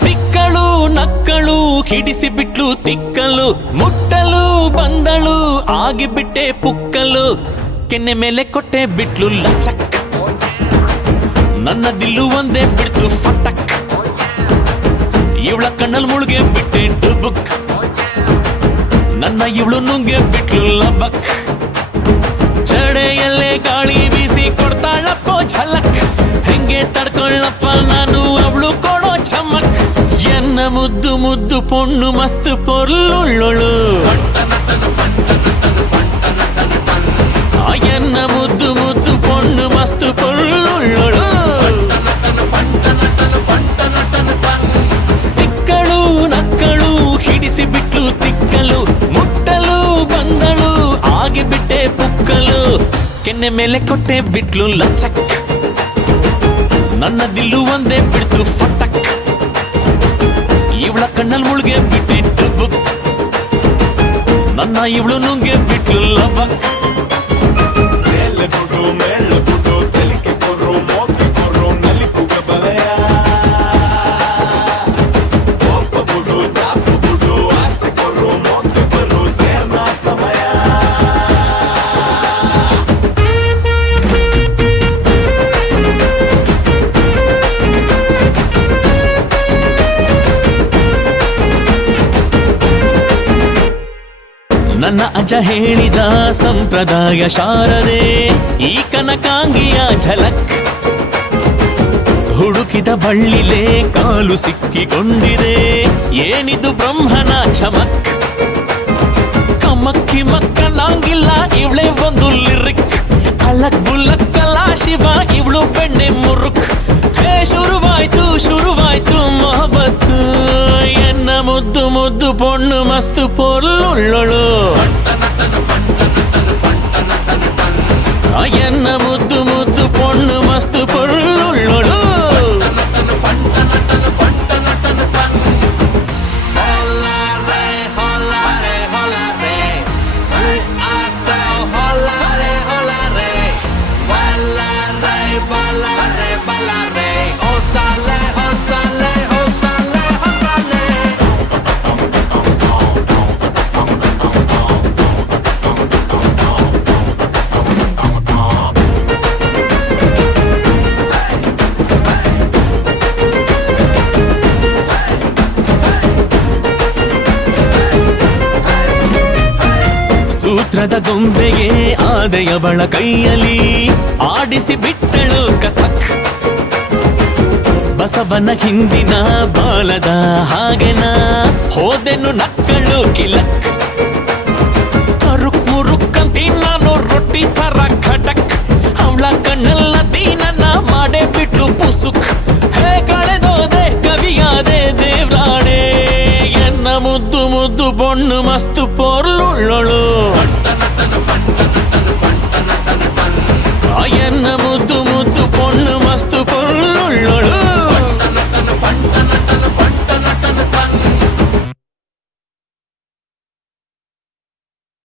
ಸಿಕ್ಕಳು ನಕ್ಕಳು ಹಿಡಿಸಿ ಬಿಟ್ಲು ತಿಕ್ಕಲು, ಮುಟ್ಟಲು ಬಂದಳು ಆಗಿಬಿಟ್ಟೆ ಪುಕ್ಕಲು, ಕೆನ್ನೆ ಮೇಲೆ ಕೊಟ್ಟೆ ಬಿಟ್ಲು ಲಚಕ್, ನನ್ನ ದಿಲ್ಲು ಒಂದೇ ಬಿಡ್ತು ಫಟಕ್, ಇವಳ ಕಣ್ಣಲ್ ಮುಳುಗೆ ಬಿಟ್ಟೆ ಡುಬುಕ್, ನನ್ನ ಇವಳು ನುಂಗೆ ಬಿಟ್ಲು ಲಬಕ್, ಜಡೆಯಲ್ಲೇ ಗಾಳಿ ಬೀಸಿ ಕೊಡ್ತಾಳಪ್ಪೋ ಝಲಕ್, ಹೆಂಗೆ ತಡ್ಕೊಳ್ಳಪ್ಪ ನಾನು ಅವಳು ಕೊಡೋ ಚಮಕ್, ಎನ್ನ ಮುದ್ದು ಮುದ್ದು ಪೊಣ್ಣು ಮಸ್ತ್ ಪೊರ್ಲುಳ್ಳೊಳು, ಎನ್ನ ಮುದ್ದು ಮುದ್ದು ಪೊಣ್ಣು ಮಸ್ತ್ ಪೊರ್ಲುಳ್ಳೊಳು, ಸಿಕ್ಕಳು ನಕ್ಕಳು ಹಿಡಿಸಿ ಬಿಟ್ಲು ತಿಕ್ಕಲು, ಮುಟ್ಟಲು ಬಂದಳು ಆಗಿಬಿಟ್ಟೆ ಪುಕ್ಕಲು, ಕೆನ್ನೆ ಮೇಲೆ ಕೊಟ್ಟೆ ಬಿಟ್ಲು ಲಚಕ್, ನನ್ನ ದಿಲ್ಲು ಒಂದೇ ಬಿಡ್ತು ಫಟಕ್, ಇವಳ ಕಣ್ಣಲ್ ಮುಳುಗೆ ಬಿಟ್ಟೆ ಡುಬುಕ್, ನನ್ನ ಇವಳು ನುಂಗೆ ಬಿಟ್ಲು ಲಬಕ್, ನನ್ನ ಅಜ್ಜ ಹೇಳಿದ ಸಂಪ್ರದಾಯ ಶಾರದೆ ಈ ಕನಕಾಂಗಿಯ ಝಲಕ್, ಹುಡುಕಿದ ಬಳ್ಳಿಲೆ ಕಾಲು ಸಿಕ್ಕಿಕೊಂಡಿದೆ ಏನಿದು ಬ್ರಹ್ಮನ ಚಮಕ್, ಕಮಕ್ಕಿ ಮಕ್ಕನಾಂಗಿಲ್ಲ ಇವಳೆ ಒಂದು ಲಿರಿಕ್, ಅಲಕ್ ಬುಲ್ಲಕ್ಕಲ್ಲ ಶಿವ ಇವಳು ಬೆಣ್ಣೆ ಮುರುಕ್, ಹೇ ಶುರುವಾಯ್ತು ಶುರುವಾಯ್ತು ಮೊಹಬತ್ತು, ಎನ್ನ ಮುದ್ದು ಮುದ್ದು ಪೊಣ್ಣು ಮಸ್ತು ಪೊರ್ಲುಳ್ಳೊಳು, ಎನ್ನ ಮುದ್ದು ಮುದ್ದು ಪೊಣ್ಣು ಮಸ್ತು ಪೊರ್ಲುಳ್ಳೊಳು, ಸೂತ್ರದ ಗೊಂಬೆಗೆ ಆದೆಯವಳ ಕೈಯಲ್ಲಿ ಆಡಿಸಿ ಬಿಟ್ಟಳು ಕಥಕ್, ಬಸವನ ಹಿಂದಿನ ಬಾಲದ ಹಾಗೆನ ಹೋದೆನು ನಕ್ಕಳು ಕಿಲಕ್, ಕರುಕ್ ಮುರುಕ್ಕಂತಿ ನಾನು ರೊಟ್ಟಿ ತರ ಖಟಕ್, ಅವಳ ಕಣ್ಣಲ್ಲ ದೀನನ್ನ ಮಾಡೇ ಬಿಟ್ಲು ಪುಸುಕ್, ಹೇ ಕಳೆದೋದೆ ಕವಿಯಾದೆ ದೇವ್ರಾಣೆ, ಎನ್ನ ಮುದ್ದು ಮುದ್ದು ಬೊಣ್ಣು ಮಸ್ತು ಪೊರ್ಲುಳ್ಳೊಳು,